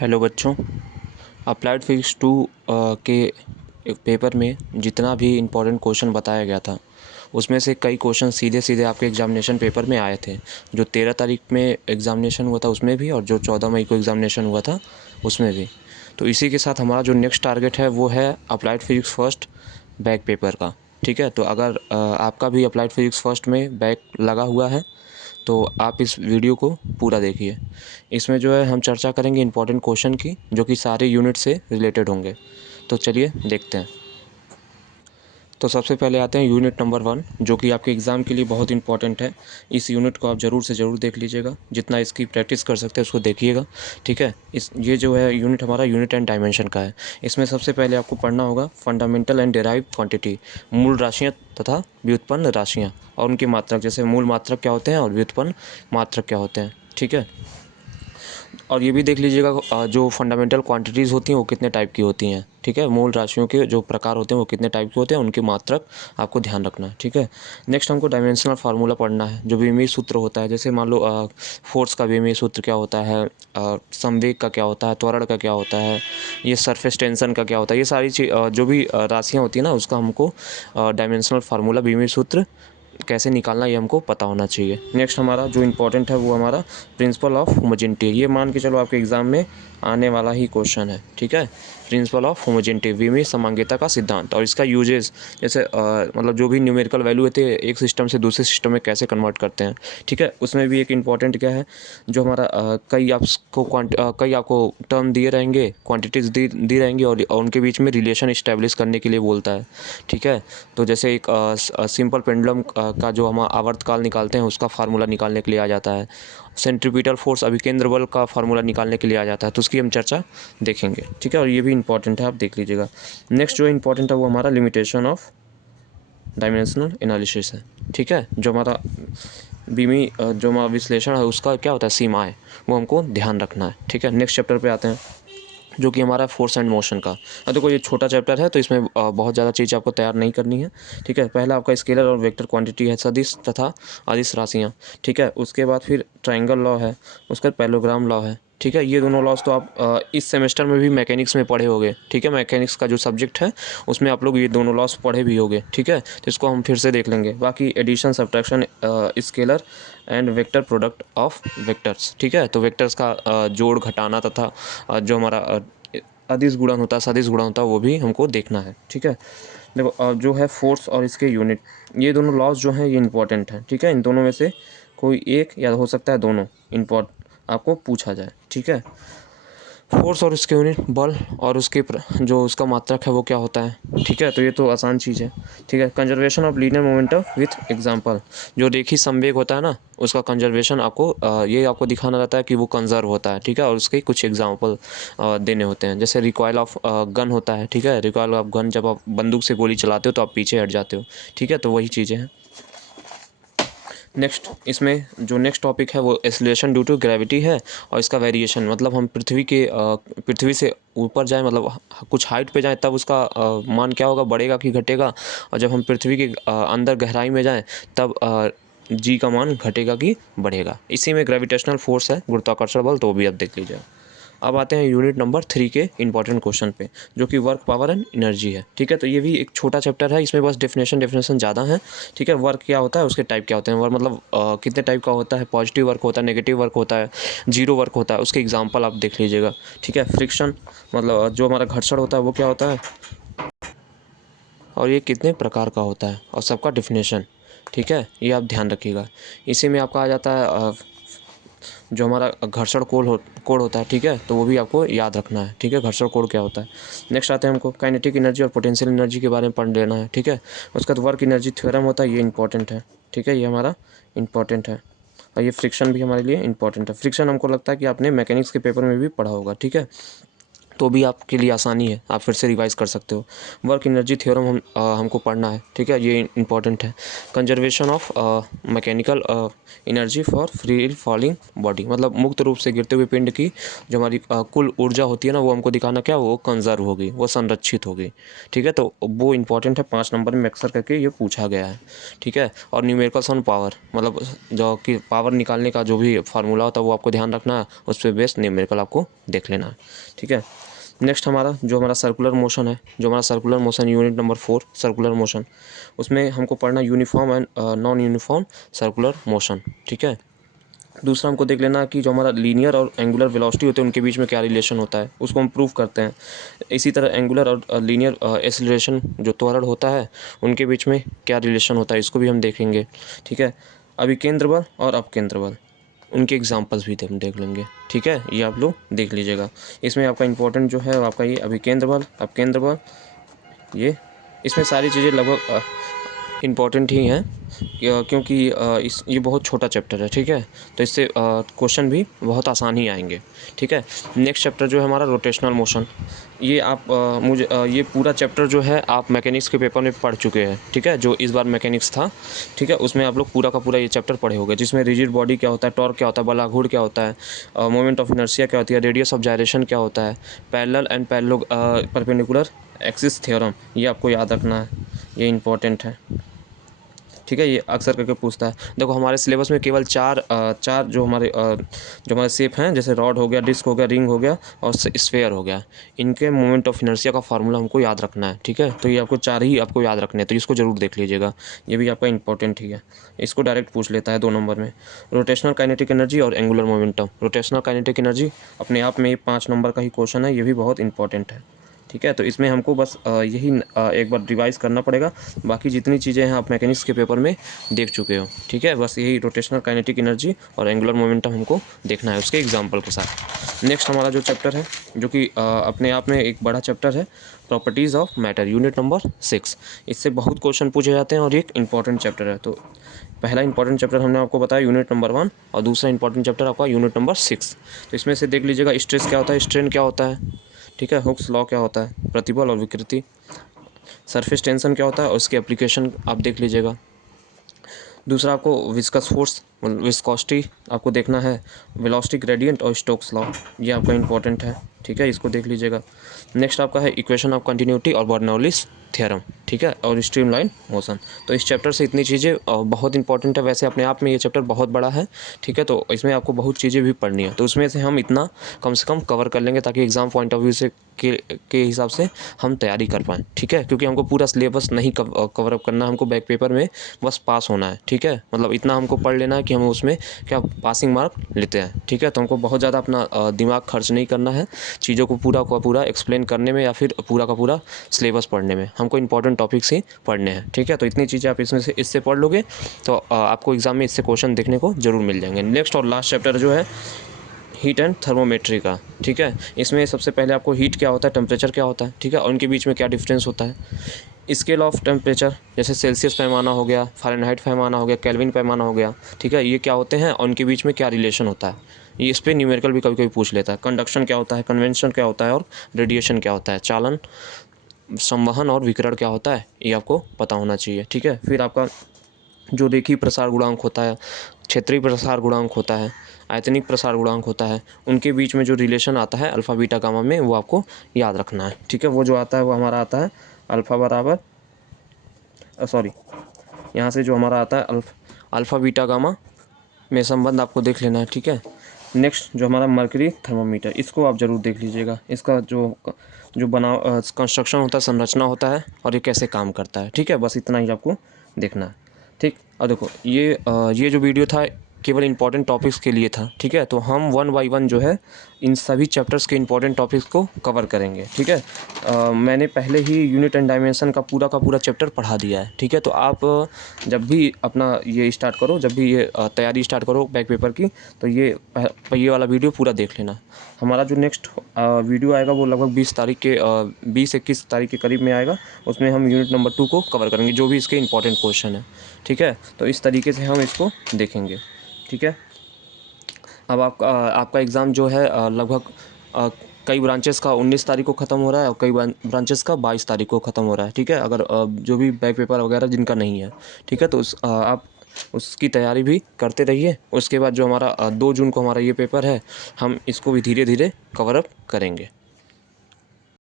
Hello बच्चों। Applied physics 2 के एक पेपर में जितना भी इम्पोर्टेंट क्वेश्चन बताया गया था उसमें से कई क्वेश्चन सीधे सीधे आपके एग्जामिनेशन पेपर में आए थे। जो 13 तारीख में एग्ज़ामिनेशन हुआ था उसमें भी, और जो 14 मई को एग्ज़ामिनेशन हुआ था उसमें भी। तो इसी के साथ हमारा जो नेक्स्ट टारगेट है वो है applied physics first back paper का। ठीक है, तो अगर आपका भी अप्लाइड फिजिक्स फर्स्ट में बैक लगा हुआ है तो आप इस वीडियो को पूरा देखिए। इसमें जो है हम चर्चा करेंगे इंपॉर्टेंट क्वेश्चन की, जो कि सारे यूनिट से रिलेटेड होंगे। तो चलिए देखते हैं। तो सबसे पहले आते हैं यूनिट नंबर 1, जो कि आपके एग्ज़ाम के लिए बहुत इंपॉर्टेंट है। इस यूनिट को आप ज़रूर से ज़रूर देख लीजिएगा, जितना इसकी प्रैक्टिस कर सकते हैं उसको देखिएगा। ठीक है, ये जो है यूनिट हमारा यूनिट एंड डायमेंशन का है। इसमें सबसे पहले आपको पढ़ना होगा फंडामेंटल एंड डेराइव क्वांटिटी, मूल राशियाँ तथा व्युत्पन्न राशियाँ और उनके मात्रक, जैसे मूल मात्रक क्या होते हैं और व्युत्पन्न मात्रक क्या होते हैं। ठीक है, और ये भी देख लीजिएगा जो फंडामेंटल क्वांटिटीज़ होती हैं वो कितने टाइप की होती हैं। ठीक है, मूल राशियों के जो प्रकार होते हैं वो कितने टाइप के होते हैं, उनके मात्रक आपको ध्यान रखना है। ठीक है, नेक्स्ट हमको डायमेंशनल फार्मूला पढ़ना है, जो विमीय सूत्र होता है। जैसे मान लो फोर्स का विमीय सूत्र क्या होता है, संवेग का क्या होता है, त्वरण का क्या होता है, ये सरफेस टेंशन का क्या होता है, ये सारी चीज़ जो भी राशियाँ होती हैं ना, उसका हमको डायमेंशनल फार्मूला विमीय सूत्र कैसे निकालना ये हमको पता होना चाहिए। नेक्स्ट हमारा जो इम्पोर्टेंट है वो हमारा प्रिंसिपल ऑफ होमोजेनिटी। ये मान के चलो आपके एग्ज़ाम में आने वाला ही क्वेश्चन है। ठीक है, प्रिंसिपल ऑफ होमोजेनिटी, विमीय समांगीता का सिद्धांत, और इसका यूजेस जैसे मतलब जो भी न्यूमेरिकल वैल्यू होती है एक सिस्टम से दूसरे सिस्टम में कैसे कन्वर्ट करते हैं। ठीक है, उसमें भी एक इम्पॉर्टेंट क्या है, जो हमारा कई आपको टर्म दिए रहेंगे, क्वांटिटीज़ दी रहेंगी, और उनके बीच में रिलेशन इस्टेब्लिश करने के लिए बोलता है। ठीक है, तो जैसे एक सिंपल पेंडुलम का जो हम आवर्तकाल निकालते हैं उसका फार्मूला निकालने के लिए आ जाता है। सेंट्रीपिटल फोर्स अभिकेंद्र बल का फार्मूला निकालने के लिए आ जाता है, तो उसकी हम चर्चा देखेंगे। ठीक है, और ये भी इंपॉर्टेंट है, आप देख लीजिएगा। नेक्स्ट जो इंपॉर्टेंट है वो हमारा लिमिटेशन ऑफ डायमेंशनल एनालिसिस है। ठीक है, जो हमारा बीमी जो हमारा विश्लेषण है उसका क्या होता है, सीमाएं, वो हमको ध्यान रखना है। ठीक है, नेक्स्ट चैप्टर पे आते हैं, जो कि हमारा फोर्स एंड मोशन का। देखो ये छोटा चैप्टर है तो इसमें बहुत ज़्यादा चीज़ आपको तैयार नहीं करनी है। ठीक है, पहला आपका स्केलर और वेक्टर क्वांटिटी है, सदिश तथा अदिश राशियाँ। ठीक है, उसके बाद फिर ट्रायंगल लॉ है, उसके बाद पैरेललोग्राम लॉ है। ठीक है, ये दोनों लॉज तो आप इस सेमेस्टर में भी मैकेनिक्स में पढ़े होंगे। ठीक है, मैकेनिक्स का जो सब्जेक्ट है उसमें आप लोग ये दोनों लॉज पढ़े भी होंगे। ठीक है, तो इसको हम फिर से देख लेंगे। बाकी addition, subtraction, scalar and vector product of vectors. ठीक है, तो वेक्टर्स का जोड़ घटाना तथा जो हमारा अदिश गुणन होता है, सदिश गुणन होता है, वो भी हमको देखना है। ठीक है, देखो जो है फोर्स और इसके यूनिट, ये दोनों लॉज जो हैं ये इंपॉर्टेंट हैं। ठीक है, इन दोनों में से कोई एक या हो सकता है दोनों आपको पूछा जाए। ठीक है, फोर्स और उसके यूनिट, बल और उसके जो उसका मात्रक है वो क्या होता है। ठीक है, तो ये तो आसान चीज़ है। ठीक है, conservation of linear momentum with example, जो रेखीय संवेग होता है ना उसका कंजर्वेशन आपको ये आपको दिखाना रहता है कि वो कंजर्व होता है। ठीक है, और उसके कुछ एग्जांपल देने होते हैं। जैसे रिकॉयल ऑफ गन होता है। ठीक है, रिकॉयल ऑफ गन, जब आप बंदूक से गोली चलाते हो तो आप पीछे हट जाते हो। ठीक है, तो वही चीज़ें हैं। नेक्स्ट इसमें जो नेक्स्ट टॉपिक है वो एक्सीलरेशन ड्यू टू ग्रेविटी है, और इसका वेरिएशन, मतलब हम पृथ्वी से ऊपर जाएं, मतलब कुछ हाइट पे जाएं तब उसका मान क्या होगा, बढ़ेगा कि घटेगा, और जब हम पृथ्वी के अंदर गहराई में जाएं तब जी का मान घटेगा कि बढ़ेगा। इसी में ग्रेविटेशनल फोर्स है, गुरुत्वाकर्षण बल, तो वो भी आप देख लीजिए। अब आते हैं यूनिट नंबर 3 के इंपॉर्टेंट क्वेश्चन पे, जो कि वर्क, पावर एंड एनर्जी है। ठीक है, तो ये भी एक छोटा चैप्टर है, इसमें बस डेफिनेशन ज़्यादा है। ठीक है, वर्क क्या होता है, उसके टाइप क्या होते हैं, वर्क मतलब कितने टाइप का होता है, पॉजिटिव वर्क होता है, नेगेटिव वर्क होता है, जीरो वर्क होता है, उसके एग्जाम्पल आप देख लीजिएगा। ठीक है, फ्रिक्शन मतलब जो हमारा घर्षण होता है वो क्या होता है, और ये कितने प्रकार का होता है, और सबका डेफिनेशन। ठीक है, ये आप ध्यान रखिएगा। इसी में आपका आ जाता है जो हमारा घर्षण कोड होता है। ठीक है, तो वो भी आपको याद रखना है। ठीक है, घर्षण कोड क्या होता है। नेक्स्ट आते हैं हमको काइनेटिक एनर्जी और पोटेंशियल एनर्जी के बारे में पढ़ लेना है। ठीक है, उसका बाद वर्क एनर्जी थ्योरम होता है, ये इंपॉर्टेंट है। ठीक है, ये हमारा इंपॉर्टेंट है, और ये फ्रिक्शन भी हमारे लिए इंपॉर्टेंट है। फ्रिक्शन हमको लगता है कि आपने मैकेनिक्स के पेपर में भी पढ़ा होगा। ठीक है, तो भी आपके लिए आसानी है, आप फिर से रिवाइज़ कर सकते हो। वर्क एनर्जी थ्योरम हमको पढ़ना है, ठीक है, ये इंपॉर्टेंट है। Conservation of mechanical energy for free falling body, मतलब मुक्त रूप से गिरते हुए पिंड की जो हमारी कुल ऊर्जा होती है ना, वो हमको दिखाना क्या, वो कंजर्व होगी, वो संरक्षित होगी, ठीक है। तो वो इंपॉर्टेंट है, 5 नंबर में अक्सर करके ये पूछा गया है, ठीक है। और न्यूमेरिकल्स ऑन पावर, मतलब जो कि पावर निकालने का जो भी फार्मूला होता है वो आपको ध्यान रखना है, उस पर बेस्ड न्यूमेरिकल आपको देख लेना है, ठीक है। नेक्स्ट हमारा सर्कुलर मोशन है, जो हमारा circular motion unit number 4 circular motion, उसमें हमको पढ़ना uniform and non uniform circular motion, ठीक है। दूसरा हमको देख लेना कि जो हमारा लीनियर और एंगुलर वेलोसिटी होते हैं उनके बीच में क्या रिलेशन होता है, उसको हम प्रूव करते हैं। इसी तरह एंगुलर और लीनियर एक्सीलरेशन जो त्वरण होता है उनके बीच में क्या रिलेशन होता है, इसको भी हम देखेंगे, ठीक है। अभिकेंद्र बल और अपकेंद्र बल, उनके एग्जांपल्स भी हम देख लेंगे, ठीक है, ये आप लोग देख लीजिएगा। इसमें आपका इंपॉर्टेंट जो है वो आपका ये अभिकेंद्र बल, अपकेंद्र बल, ये इसमें सारी चीज़ें लगभग इम्पॉर्टेंट ही हैं, क्योंकि ये बहुत छोटा चैप्टर है, ठीक है। तो इससे क्वेश्चन भी बहुत आसान ही आएंगे, ठीक है। नेक्स्ट चैप्टर जो है हमारा रोटेशनल मोशन, ये आप ये पूरा चैप्टर जो है आप मैकेनिक्स के पेपर में पढ़ चुके हैं, ठीक है, जो इस बार मैकेनिक्स था, ठीक है, उसमें आप लोग पूरा का पूरा ये चैप्टर पढ़े होंगे, जिसमें रिजिड बॉडी क्या होता है, टॉर्क क्या होता है, बल आघूर्ण क्या होता है, मोमेंट ऑफ इनर्शिया क्या होती है, रेडियस ऑफ जायरेशन क्या होता है, parallel and perpendicular axis theorem, ये आपको याद रखना है, ये इंपॉर्टेंट है, ठीक है। ये अक्सर करके पूछता है। देखो हमारे सिलेबस में केवल चार जो हमारे शेप हैं, जैसे रॉड हो गया, डिस्क हो गया, रिंग हो गया और स्फेयर हो गया, इनके मोमेंट ऑफ इनर्शिया का फार्मूला हमको याद रखना है, ठीक है। तो ये आपको 4 ही आपको याद रखने हैं, तो इसको जरूर देख लीजिएगा, ये भी आपका इंपॉर्टेंट ही है। इसको डायरेक्ट पूछ लेता है 2 नंबर में। रोटेशनल काइनेटिक एनर्जी और angular momentum, rotational kinetic energy अपने आप में 5 नंबर का ही क्वेश्चन है, ये भी बहुत इंपॉर्टेंट है, ठीक है। तो इसमें हमको बस यही एक बार रिवाइज़ करना पड़ेगा, बाकी जितनी चीज़ें हैं आप मैकेनिक्स के पेपर में देख चुके हो, ठीक है। बस यही रोटेशनल काइनेटिक एनर्जी और एंगुलर मोमेंटम हमको देखना है उसके एग्जांपल के साथ। नेक्स्ट हमारा जो चैप्टर है, जो कि अपने आप में एक बड़ा चैप्टर है, properties of matter, unit number 6। इससे बहुत क्वेश्चन पूछे जाते हैं और एक इंपॉर्टेंट चैप्टर है। तो पहला इंपॉर्टेंट चैप्टर हमने आपको बताया यूनिट नंबर 1, और दूसरा इंपॉर्टेंट चैप्टर आपका यूनिट नंबर 6। तो इसमें से देख लीजिएगा, स्ट्रेस क्या होता है, स्ट्रेन क्या होता है, ठीक है, हुक्स लॉ क्या होता है, प्रतिबल और विकृति, सरफेस टेंशन क्या होता है और उसकी एप्लीकेशन आप देख लीजिएगा। दूसरा आपको विस्कस फोर्स, विस्कोसिटी आपको देखना है, वेलोसिटी ग्रेडियंट और स्टोक्स लॉ, ये आपका इंपॉर्टेंट है, ठीक है, इसको देख लीजिएगा। नेक्स्ट आपका है इक्वेशन ऑफ कंटिन्यूटी और बर्नौलीज थ्योरम, ठीक है, और स्ट्रीमलाइन मोशन। तो इस चैप्टर से इतनी चीज़ें बहुत इंपॉर्टेंट है। वैसे अपने आप में ये चैप्टर बहुत बड़ा है, ठीक है, तो इसमें आपको बहुत चीज़ें भी पढ़नी है, तो उसमें से हम इतना कम से कम कवर कर लेंगे ताकि एग्ज़ाम पॉइंट ऑफ व्यू से के हिसाब से हम तैयारी कर पाएँ, ठीक है, क्योंकि हमको पूरा सिलेबस नहीं कवर अप करना, हमको बैक पेपर में बस पास होना है, ठीक है, मतलब इतना हमको पढ़ लेना है कि हम उसमें क्या पासिंग मार्क लेते हैं, ठीक है। तो हमको बहुत ज़्यादा अपना दिमाग खर्च नहीं करना है चीज़ों को पूरा का पूरा एक्सप्लेन करने में या फिर पूरा का पूरा सिलेबस पढ़ने में, हमको इंपॉर्टेंट टॉपिक्स ही पढ़ने हैं, ठीक है। तो इतनी चीज़ें आप इसमें से इससे पढ़ लोगे तो आपको एग्जाम में इससे क्वेश्चन देखने को जरूर मिल जाएंगे। नेक्स्ट और लास्ट चैप्टर जो है हीट एंड थर्मोमेट्री का, ठीक है। इसमें सबसे पहले आपको हीट क्या होता है, टेम्परेचर क्या होता है, ठीक है, और उनके बीच में क्या डिफरेंस होता है। स्केल ऑफ टेम्परेचर, जैसे सेल्सियस पैमाना हो गया, फ़ारेनहाइट पैमाना हो गया, केल्विन पैमाना हो गया, ठीक है, ये क्या होते हैं और उनके बीच में क्या रिलेशन होता है, ये इस पर न्यूमेरिकल भी कभी कभी पूछ लेता है। कंडक्शन क्या होता है, कन्वेंशन क्या होता है और रेडिएशन क्या होता है, चालन, संवहन और विकिरण क्या होता है, ये आपको पता होना चाहिए, ठीक है। फिर आपका जो रेखीय प्रसार गुणांक होता है, क्षेत्रीय प्रसार गुणांक होता है, आयतनिक प्रसार गुणांक होता है, उनके बीच में जो रिलेशन आता है अल्फ़ा बीटा गामा में, वो आपको याद रखना है, ठीक है। वो जो आता है वो हमारा आता है अल्फ़ा बराबर यहाँ से जो हमारा आता है अल्फ़ा बीटा गामा में संबंध आपको देख लेना है, ठीक है। नेक्स्ट जो हमारा मर्करी थर्मोमीटर, इसको आप ज़रूर देख लीजिएगा, इसका जो कंस्ट्रक्शन होता है, संरचना होता है और ये कैसे काम करता है, ठीक है, बस इतना ही आपको देखना है, ठीक। और देखो ये जो वीडियो था केवल इंपॉर्टेंट टॉपिक्स के लिए था, ठीक है। तो हम 1 बाय 1 जो है इन सभी चैप्टर्स के इंपॉर्टेंट टॉपिक्स को कवर करेंगे, ठीक है। मैंने पहले ही यूनिट एंड डायमेंशन का पूरा चैप्टर पढ़ा दिया है, ठीक है। तो आप जब भी अपना ये स्टार्ट करो, जब भी ये तैयारी स्टार्ट करो बैक पेपर की, तो ये वाला वीडियो पूरा देख लेना। हमारा जो नेक्स्ट वीडियो आएगा वो लगभग 20-21 तारीख के करीब में आएगा, उसमें हम यूनिट नंबर 2 को कवर करेंगे, जो भी इसके इंपॉर्टेंट क्वेश्चन है, ठीक है। तो इस तरीके से हम इसको देखेंगे, ठीक है। अब आपका एग्ज़ाम जो है लगभग कई ब्रांचेस का 19 तारीख को ख़त्म हो रहा है और कई ब्रांचेस का 22 तारीख को ख़त्म हो रहा है, ठीक है। अगर जो भी बैक पेपर वगैरह जिनका नहीं है, ठीक है, तो आप उसकी तैयारी भी करते रहिए। उसके बाद जो हमारा 2 जून को हमारा ये पेपर है, हम इसको भी धीरे धीरे कवर अप करेंगे।